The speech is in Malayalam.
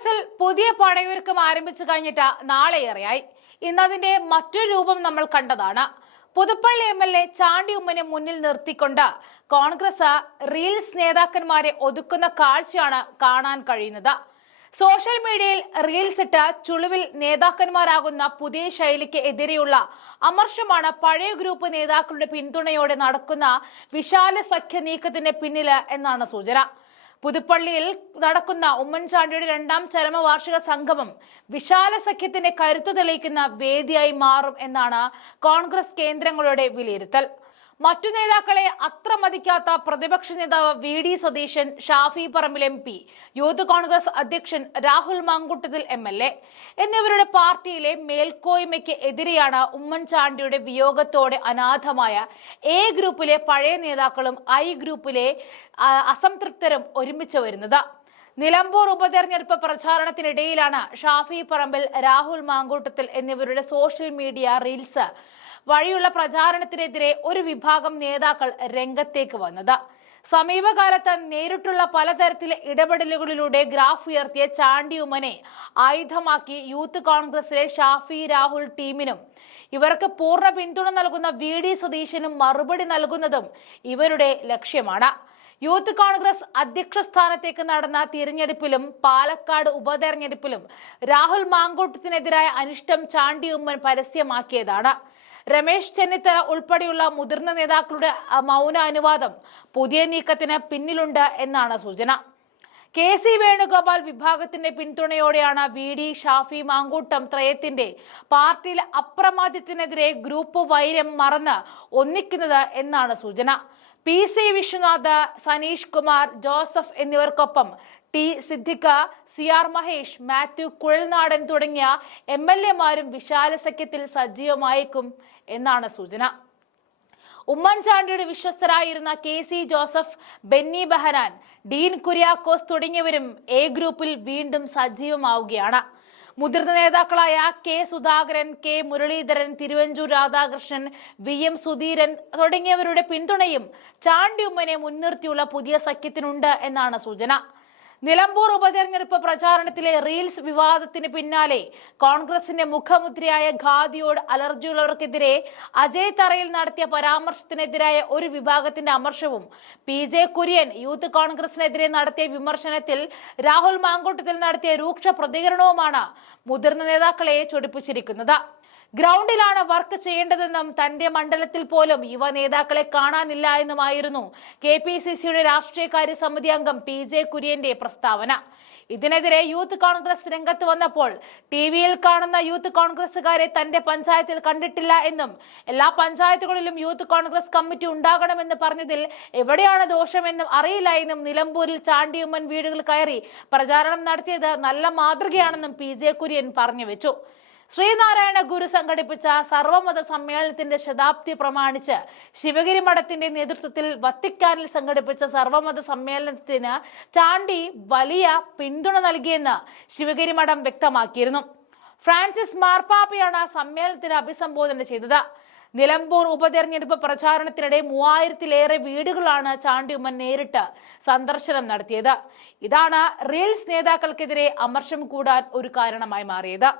കോൺഗ്രസിൽ പുതിയ പടയൊരുക്കം ആരംഭിച്ചു കഴിഞ്ഞിട്ട് നാളെയേറെയായി. ഇന്നതിന്റെ മറ്റൊരു രൂപം നമ്മൾ കണ്ടതാണ്. Puthuppally M L A Chandy ഉമ്മനെ മുന്നിൽ നിർത്തിക്കൊണ്ട് കോൺഗ്രസ് റീൽസ് നേതാക്കന്മാരെ ഒതുക്കുന്ന കാഴ്ചയാണ് കാണാൻ കഴിയുന്നത്. സോഷ്യൽ മീഡിയയിൽ റീൽസ് ഇട്ട് ചുളിവിൽ നേതാക്കന്മാരാകുന്ന പുതിയ ശൈലിക്ക് എതിരെയുള്ള അമർഷമാണ് പഴയ ഗ്രൂപ്പ് നേതാക്കളുടെ പിന്തുണയോടെ നടക്കുന്ന വിശാല സഖ്യ നീക്കത്തിന് പിന്നിൽ എന്നാണ് സൂചന. പുതുപ്പള്ളിയിൽ നടക്കുന്ന ഉമ്മൻചാണ്ടിയുടെ രണ്ടാം ചരമവാർഷിക സംഗമം വിശാല സഖ്യത്തിന്റെ കരുത്തു തെളിയിക്കുന്ന വേദിയായി മാറും എന്നാണ് കോൺഗ്രസ് കേന്ദ്രങ്ങളുടെ വിലയിരുത്തൽ. മറ്റു നേതാക്കളെ അത്ര മതിക്കാത്ത പ്രതിപക്ഷ നേതാവ് V D Satheesan Shafi Parambil M P youth Congress അധ്യക്ഷൻ Rahul Mamkootathil M L A എന്നിവരുടെ പാർട്ടിയിലെ മേൽക്കോയ്മയ്ക്ക് എതിരെയാണ് ഉമ്മൻചാണ്ടിയുടെ വിയോഗത്തോടെ അനാഥമായ എ ഗ്രൂപ്പിലെ പഴയ നേതാക്കളും ഐ ഗ്രൂപ്പിലെ അസംതൃപ്തരും ഒരുമിച്ച് വരുന്നത്. നിലമ്പൂർ ഉപതെരഞ്ഞെടുപ്പ് പ്രചാരണത്തിനിടയിലാണ് ഷാഫി പറമ്പിൽ രാഹുൽ മാങ്കൂട്ടത്തിൽ എന്നിവരുടെ സോഷ്യൽ മീഡിയ റീൽസ് വഴിയുള്ള പ്രചാരണത്തിനെതിരെ ഒരു വിഭാഗം നേതാക്കൾ രംഗത്തേക്ക് വന്നത്. സമീപകാലത്ത് നേരിട്ടുള്ള പലതരത്തിലെ ഇടപെടലുകളിലൂടെ ഗ്രാഫ് ഉയർത്തിയ ചാണ്ടി ഉമ്മനെ ആയുധമാക്കി യൂത്ത് കോൺഗ്രസിലെ ഷാഫി രാഹുൽ ടീമിനും ഇവർക്ക് പൂർണ പിന്തുണ നൽകുന്ന വി ഡി സതീശനും മറുപടി നൽകുന്നതും ഇവരുടെ ലക്ഷ്യമാണ്. യൂത്ത് കോൺഗ്രസ് അധ്യക്ഷ സ്ഥാനത്തേക്ക് നടന്ന തിരഞ്ഞെടുപ്പിലും പാലക്കാട് ഉപതെരഞ്ഞെടുപ്പിലും രാഹുൽ മാങ്കൂട്ടത്തിനെതിരായ അനിഷ്ടം ചാണ്ടി ഉമ്മൻ പരസ്യമാക്കിയതാണ്. രമേശ് ചെന്നിത്തല ഉൾപ്പെടെയുള്ള മുതിർന്ന നേതാക്കളുടെ മൗന അനുവാദം പുതിയ നീക്കത്തിന് പിന്നിലുണ്ട് എന്നാണ് സൂചന. കെ സി വേണുഗോപാൽ വിഭാഗത്തിന്റെ പിന്തുണയോടെയാണ് വി ഡി ഷാഫി മാങ്കൂട്ടം ത്രയത്തിന്റെ പാർട്ടിയിലെ അപ്രമാദ്യത്തിനെതിരെ ഗ്രൂപ്പ് വൈരം മറന്ന് ഒന്നിക്കുന്നത് എന്നാണ് സൂചന. പി സി വിശ്വനാഥ് സനീഷ് കുമാർ ജോസഫ് എന്നിവർക്കൊപ്പം T. Siddique C. R. Mahesh Mathew Kuzhalnadan തുടങ്ങിയ എം എൽ എമാരും വിശാല സഖ്യത്തിൽ സജീവമായേക്കും എന്നാണ് സൂചന. ഉമ്മൻചാണ്ടിയുടെ വിശ്വസ്തരായിരുന്ന K. C. Joseph Benny Behanan Dean Kuriakose തുടങ്ങിയവരും എ ഗ്രൂപ്പിൽ വീണ്ടും സജീവമാവുകയാണ്. മുതിർന്ന നേതാക്കളായ K. Sudhakaran K. Muraleedharan Thiruvanchoor Radhakrishnan V. M. Sudheeran തുടങ്ങിയവരുടെ പിന്തുണയും ചാണ്ടി ഉമ്മനെ മുൻനിർത്തിയുള്ള പുതിയ സഖ്യത്തിനുണ്ട് എന്നാണ് സൂചന. നിലമ്പൂർ ഉപതെരഞ്ഞെടുപ്പ് പ്രചാരണത്തിലെ റീൽസ് വിവാദത്തിന് പിന്നാലെ കോൺഗ്രസിന്റെ മുഖമുദ്രയായ ഖാദിയോട് അലർജിയുള്ളവർക്കെതിരെ അജയ് തറയിൽ നടത്തിയ പരാമർശത്തിനെതിരായ ഒരു വിഭാഗത്തിന്റെ അമർഷവും പി ജെ കുര്യൻ യൂത്ത് കോൺഗ്രസിനെതിരെ നടത്തിയ വിമർശനത്തിൽ രാഹുൽ മാങ്കൂട്ടത്തിൽ നടത്തിയ രൂക്ഷ പ്രതികരണവുമാണ് മുതിർന്ന നേതാക്കളെ ചൊടിപ്പിച്ചിരിക്കുന്നത്. ഗ്രൗണ്ടിലാണ് വർക്ക് ചെയ്യേണ്ടതെന്നും തന്റെ മണ്ഡലത്തിൽ പോലും യുവ നേതാക്കളെ കാണാനില്ല എന്നുമായിരുന്നു കെ പി സി സിയുടെ രാഷ്ട്രീയകാര്യ സമിതി അംഗം പി ജെ കുര്യന്റെ പ്രസ്താവന. ഇതിനെതിരെ യൂത്ത് കോൺഗ്രസ് രംഗത്ത് വന്നപ്പോൾ ടി വിയിൽ കാണുന്ന യൂത്ത് കോൺഗ്രസുകാരെ തന്റെ പഞ്ചായത്തിൽ കണ്ടിട്ടില്ല എന്നും എല്ലാ പഞ്ചായത്തുകളിലും യൂത്ത് കോൺഗ്രസ് കമ്മിറ്റി ഉണ്ടാകണമെന്ന് പറഞ്ഞതിൽ എവിടെയാണ് ദോഷമെന്നും അറിയില്ല എന്നും നിലമ്പൂരിൽ ചാണ്ടിയുമ്മൻ വീടുകൾ കയറി പ്രചാരണം നടത്തിയത് നല്ല മാതൃകയാണെന്നും പി ജെ കുര്യൻ പറഞ്ഞു വെച്ചു. ശ്രീനാരായണ ഗുരു സംഘടിപ്പിച്ച സർവമത സമ്മേളനത്തിന്റെ ശതാബ്ദി പ്രമാണിച്ച് ശിവഗിരി മഠത്തിന്റെ നേതൃത്വത്തിൽ വത്തിക്കാനിൽ സംഘടിപ്പിച്ച സർവമത സമ്മേളനത്തിന് ചാണ്ടി വലിയ പിന്തുണ നൽകിയെന്ന് ശിവഗിരി മഠം വ്യക്തമാക്കിയിരുന്നു. ഫ്രാൻസിസ് മാർപ്പാപ്പയാണ് സമ്മേളനത്തിന് അഭിസംബോധന ചെയ്തത്. നിലമ്പൂർ ഉപതെരഞ്ഞെടുപ്പ് പ്രചാരണത്തിനിടെ മൂവായിരത്തിലേറെ വീടുകളാണ് ചാണ്ടി ഉമ്മൻ നേരിട്ട് സന്ദർശനം നടത്തിയത്. ഇതാണ് റീൽസ് നേതാക്കൾക്കെതിരെ അമർഷം കൂടാൻ ഒരു കാരണമായി മാറിയത്.